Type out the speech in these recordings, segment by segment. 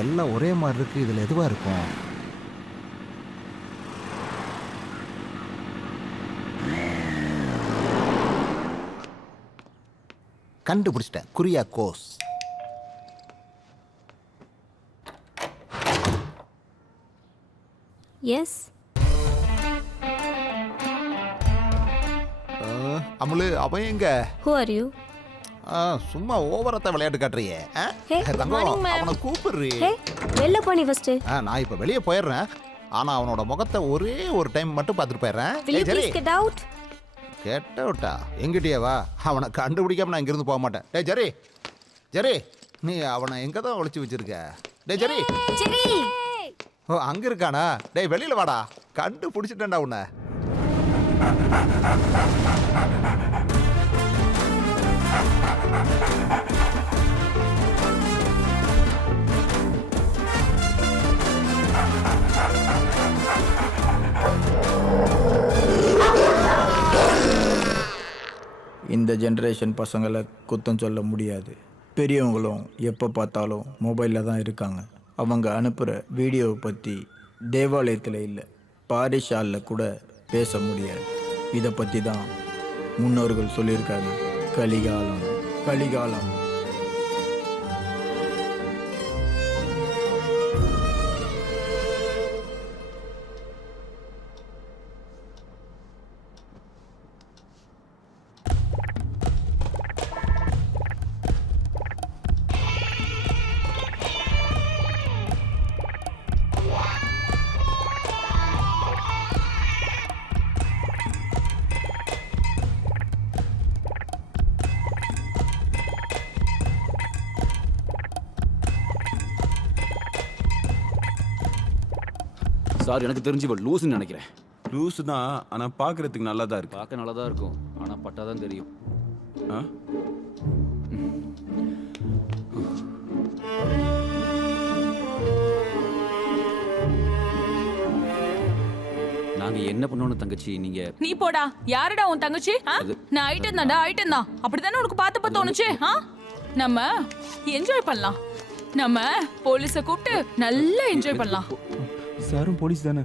எல்லாம் ஒரே மாதிரி இருக்கு. இதில் எதுவாக இருக்கும்? கண்டுபிடிச்சிட்டேன். குரியாக்கோஸ். எஸ். அமுலு, அவன் எங்க? Who are you? சும்மா ஓவரத்தை விளையாட்டு காட்டுறியே. அவனை கூப்பிடுறீ. வெளில போனி ஃபர்ஸ்ட். நான் இப்ப வெளியே போயிடுறேன். ஆனா அவனோட முகத்தை ஒரே ஒரு டைம் மட்டும் பார்த்துட்டு போயிடுறேன். Get out. கெட் அவுட்டா? எங்கிட்டயே வா. அவனை கண்டுபிடிக்காம நான் இங்கிருந்து போக மாட்டேன். டேய் ஜெரி, ஜெரி, நீ அவனை எங்க தான் ஒளிச்சு வச்சிருக்க? டேய் ஜெரி. ஜெரி. ஓ, அங்க இருக்கானா? டேய் வெளியில வாடா. கண்டுபிடிச்சிட்டேன்டா உன்னை. இந்த ஜென்ரேஷன் பசங்களை குத்தம் சொல்ல முடியாது. பெரியவங்களும் எப்போ பார்த்தாலும் மொபைலில் தான் இருக்காங்க. அவங்க அனுப்புகிற வீடியோவை பற்றி தேவாலயத்தில் இல்லை, பாரிஷாலில் கூட பேச முடியாது. இதை பற்றி தான் முன்னோர்கள் சொல்லியிருக்காங்க. கலிகாலம், கலிகாலம். சார், எனக்கு தெரிஞ்சு இவள் லூசுன்னு நினைக்கிறேன். லூசு தான், ஆனால் பார்க்குறதுக்கு நல்லா தான் இருக்கு. பார்க்க நல்லா தான் இருக்கும், ஆனால் பட்டா தான் தெரியும். ஆ, நாங்க என்ன பண்ணோன்னு தங்கச்சி நீங்க? நீ போடா. யாருடா உன் தங்கச்சி? நான் ஐட்டம் தான்டா, ஐட்டம் தான். அப்படித்தானே உனக்கு பார்த்து தோணுச்சு? நம்ம என்ஜாய் பண்ணலாம். நம்ம போலீஸை கூப்பிட்டு நல்லா என்ஜாய் பண்ணலாம். சாரும் போலீஸ் தானே?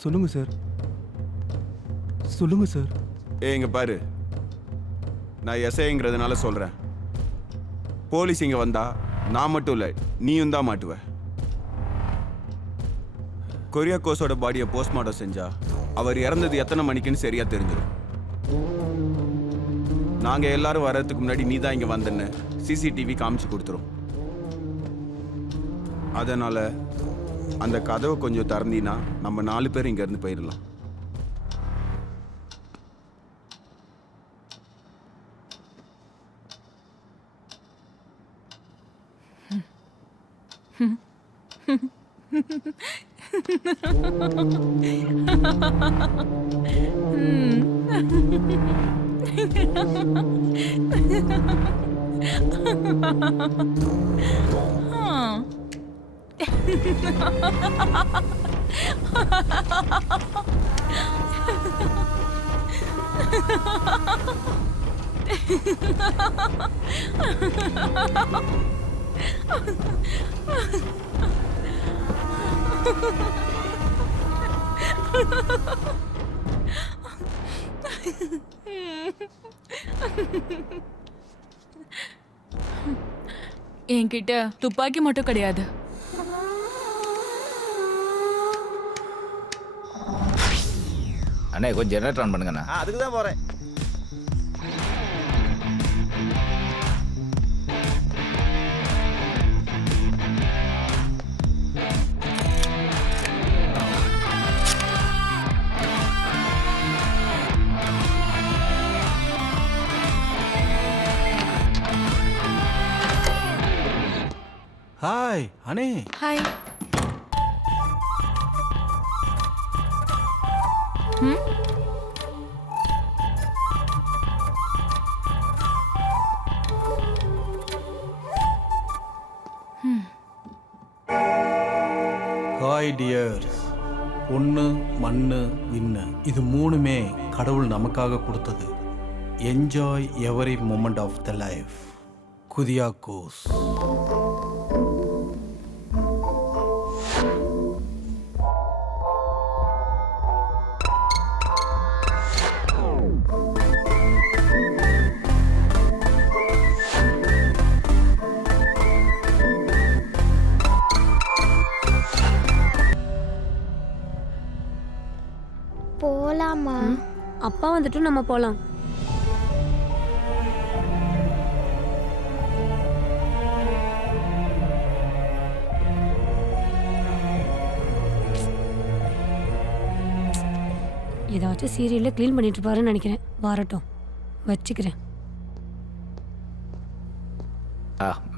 சொல்லுங்க சார், சொல்லுங்க சார். இங்க பாரு, நான் எஸ்ஐங்கிறதுனால சொல்கிறேன். போலீஸ் இங்கே வந்தா நான் மட்டும் இல்லை, நீயும் தான் மாட்டுவ. கொரியாக்கோஸோட பாடியை போஸ்ட்மார்ட்டம் செஞ்சா அவர் இறந்தது எத்தனை மணிக்குன்னு சரியா தெரிஞ்சிடும். நாங்கள் எல்லாரும் வர்றதுக்கு முன்னாடி நீ தான் இங்கே வந்தேன்னு சிசிடிவி காமிச்சு கொடுத்துரும். அதனால அந்த கதவை கொஞ்சம் திறந்தீன்னா நம்ம 4 பேர் இங்கேருந்து போயிடலாம். என்கிட்ட துப்பாக்கி மட்டும் கிடையாது. அண்ணே, கொஞ்சம் ஜெனரேட்டர் ஆன் பண்ணுங்கண்ணா. அதுக்கு தான் போறேன். ஹாய் அண்ணே. ஹாய். Hi dears. பொண்ணு, மண்ணு, விண்ணு, இது 3மே கடவுள் நமக்காக கொடுத்தது. Enjoy every moment of the life. Kuriakose. அப்பா வந்துட்டும் நம்ம போலாம். ஏதாச்சும் சீரியல்ல க்ளீன் பண்ணிட்டு இருப்பாருன்னு நினைக்கிறேன். வரட்டும், வச்சுக்கிறேன்.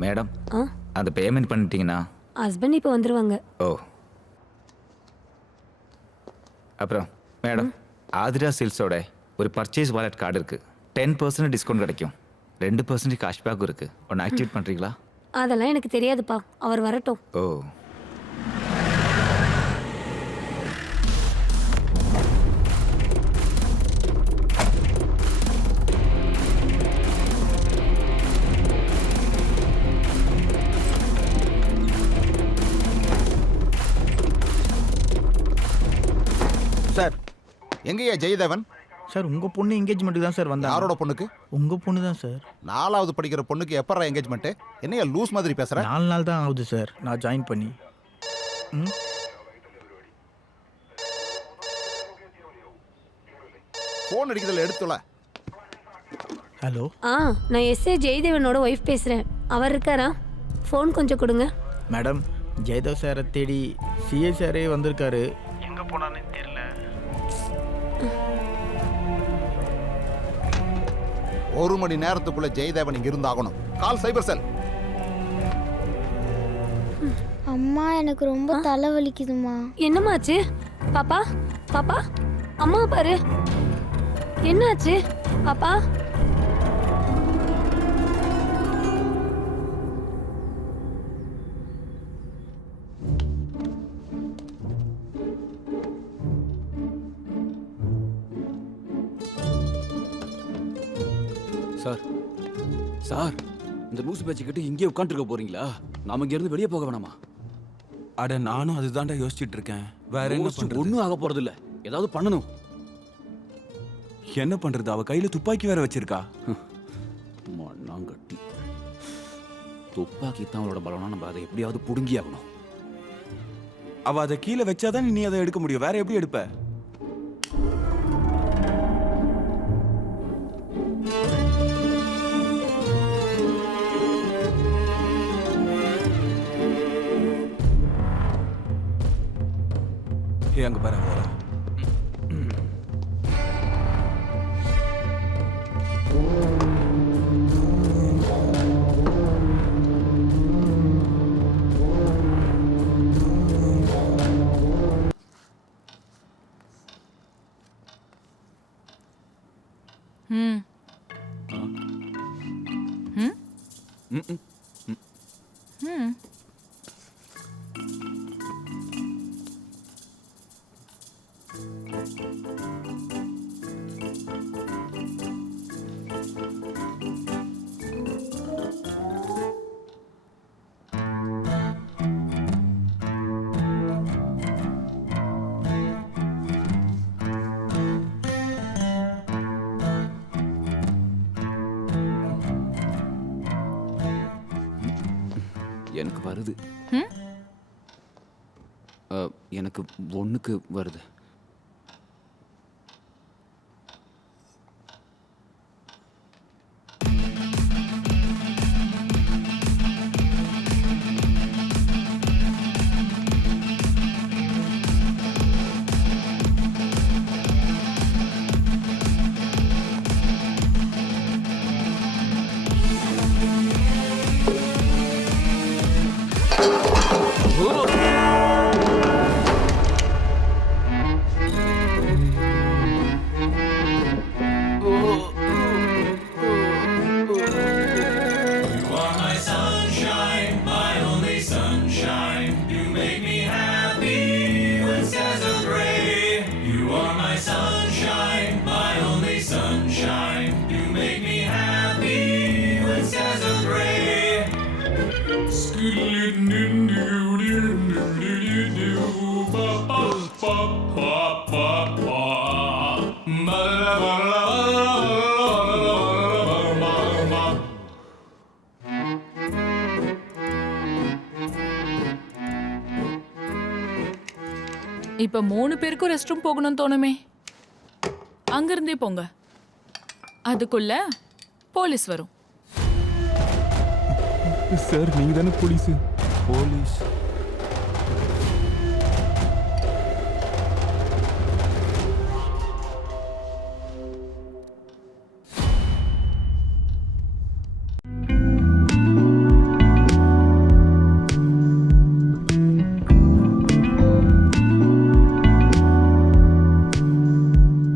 மேடம் ஆ அந்த பேமெண்ட் பண்ணிட்டீங்கன்னா? ஹஸ்பண்ட் இப்போ வந்துருவாங்க. ஓ, அப்புறம் மேடம் ஆதிரா சில்ஸோட ஒரு பர்ச்சேஸ் வாலெட் கார்டு இருக்குது. 10% டிஸ்கவுண்ட் கிடைக்கும். 2% கேஷ்பேக்கும் இருக்குது. ஒன்று ஆக்டிவேட் பண்ணுறீங்களா? அதெல்லாம் எனக்கு தெரியாதுப்பா, அவர் வரட்டும். ஓ, சார் எங்கேயா ஜெயதேவன்? சார் உங்கள் பொண்ணு என்கேஜ்மெண்ட்டுக்கு தான் சார் வந்தாங்க. யாரோட பொண்ணுக்கு? உங்கள் பொண்ணு தான் சார். 4வது படிக்கிற பொண்ணுக்கு எப்பறா என்கேஜ்மெண்ட்? என்னையா லூஸ் மாதிரி பேசுற? 4 நாள் தான் ஆகுது சார் நான் ஜாயின் பண்ணி. ம் ஃபோன் அடிக்கிறதுல எடுத்துல. ஹலோ. நான் எஸ்ஏ ஜெயதேவனோட ஒய்ஃப் பேசுகிறேன். அவர் இருக்காரா? ஃபோன் கொஞ்சம் கொடுங்க. மேடம் ஜெயதேவ் சாரை தேடி சிஏ சாரே வந்திருக்காரு. எங்கே போனான்னு தெரியல. 1 மணி நேரத்துக்குள்ள ஜெயதேவன் இங்க இருந்தாகணும். கால் சைபர் செல். அம்மா எனக்கு ரொம்ப தலை வலிக்குதுமா. என்னமாச்சு? பாப்பா பாப்பா, அம்மா பாரு. என்னாச்சு பாப்பா? சார் சார், இந்த லூசு பேச்சுக்கிட்டு இங்கே உட்காந்துருக்க போறீங்களா? நாம இங்க இருந்து வெளியே போக வேணாமா? அட நானும் அதுதான்டா யோசிச்சுட்டு இருக்கேன். வேற என்ன பண்றது? ஒன்றும் ஆக போறது இல்ல. ஏதாவது பண்ணணும். என்ன பண்றது? அவ கையில துப்பாக்கி வேற வச்சிருக்கா. மண்ணாங்கட்டி. துப்பாக்கி தான் அவளோட பலம்னா நம்ம அதை எப்படியாவது புடுங்கி ஆகணும். அவ அதை கீழே வச்சாதான் நீ அதை எடுக்க முடியும். வேற எப்படி எடுப்ப? அங்க பாரு போறா. எனக்கு வருது. எனக்கு 1க்கு வருது. இப்ப 3 பேருக்கும் ரெஸ்ட் ரூம் போகணும்னு தோணுமே. அங்கிருந்தே போங்க. அதுக்குள்ள போலீஸ் வரும். சார் நீங்க தானே போலீஸ்? போலீஸ்